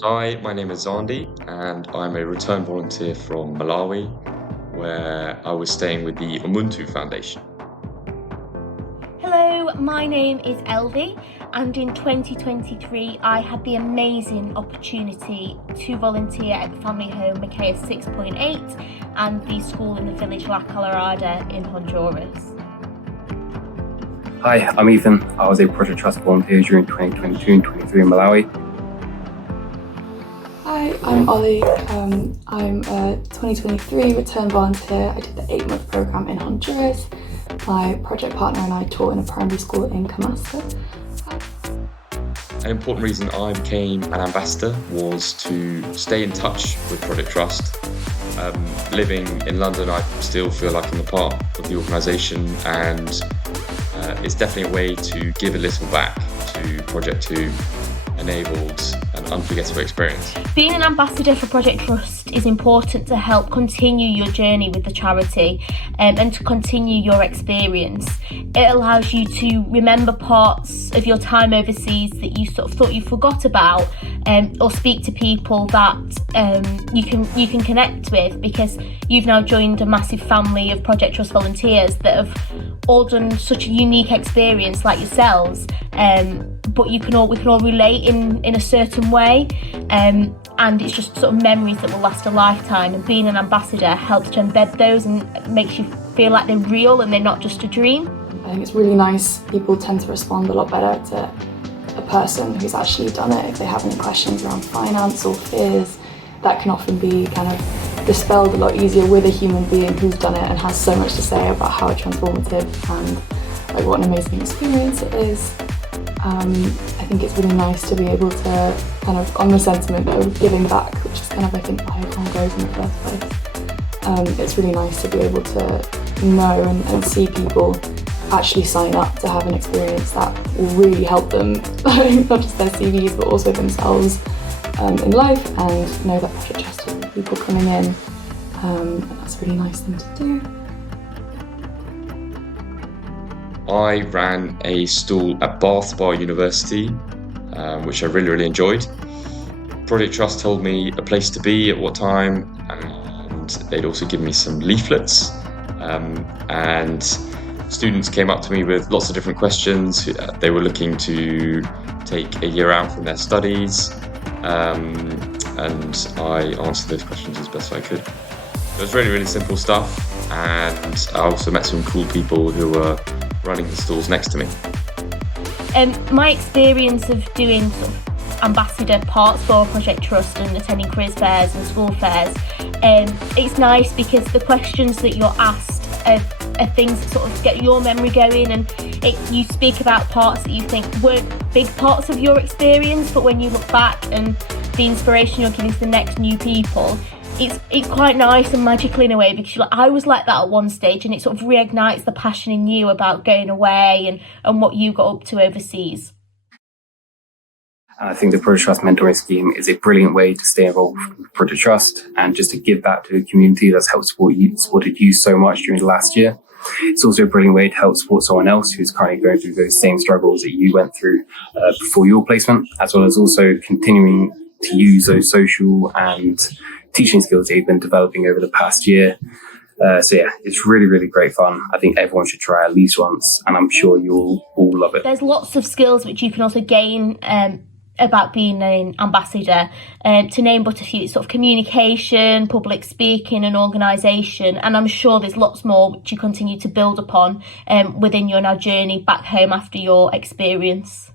Hi, my name is Zandi, and I'm a return volunteer from Malawi, where I was staying with the Ubuntu Foundation. Hello, my name is Elvie, and in 2023 I had the amazing opportunity to volunteer at the family home Macias 6.8 and the school in the village La Colorada in Honduras. Hi, I'm Ethan. I was a Project Trust volunteer during 2022 and 23 in Malawi. Hi, I'm Ollie. I'm a 2023 return volunteer. I did the 8-month programme in Honduras. My project partner and I taught in a primary school in Camasta. An important reason I became an ambassador was to stay in touch with Project Trust. Living in London, I still feel like I'm a part of the organisation, and it's definitely a way to give a little back to Project 2. Enabled an unforgettable experience. Being an ambassador for Project Trust is important to help continue your journey with the charity and to continue your experience. It allows you to remember parts of your time overseas that you sort of thought you forgot about, or speak to people that you can connect with, because you've now joined a massive family of Project Trust volunteers that have all done such a unique experience like yourselves. But we can all relate in a certain way, and it's just sort of memories that will last a lifetime. And being an ambassador helps to embed those and makes you feel like they're real and they're not just a dream. I think it's really nice. People tend to respond a lot better to a person who's actually done it. If they have any questions around finance or fears, that can often be kind of dispelled a lot easier with a human being who's done it and has so much to say about how transformative and like what an amazing experience it is. I think it's really nice to be able to kind of, on the sentiment of giving back, which is kind of I think why everyone goes in the first place. It's really nice to be able to know and see people actually sign up to have an experience that will really help them, not just their CVs but also themselves in life, and know that Project Trust has people coming in, and that's a really nice thing to do. I ran a stall at Bath Bar University, which I really enjoyed. Project Trust told me a place to be at what time, and they'd also given me some leaflets. And students came up to me with lots of different questions. They were looking to take a year out from their studies, and I answered those questions as best I could. It was really simple stuff, and I also met some cool people who were running the stalls next to me. My experience of doing sort of ambassador parts for Project Trust and attending careers fairs and school fairs, it's nice because the questions that you're asked are things that sort of get your memory going, and you speak about parts that you think weren't big parts of your experience, but when you look back and the inspiration you're giving to the next new people, it's quite nice and magical in a way, because I was like that at one stage, and it sort of reignites the passion in you about going away and what you got up to overseas. And I think the Project Trust mentoring scheme is a brilliant way to stay involved with Project Trust and just to give back to the community that's helped supported you so much during the last year. It's also a brilliant way to help support someone else who's currently going through those same struggles that you went through before your placement, as well as also continuing to use those social and teaching skills that you've been developing over the past year. So yeah, it's really great fun. I think everyone should try at least once, and I'm sure you'll all love it. There's lots of skills which you can also gain about being an ambassador. To name but a few, sort of communication, public speaking and organisation, and I'm sure there's lots more which you continue to build upon within your now journey back home after your experience.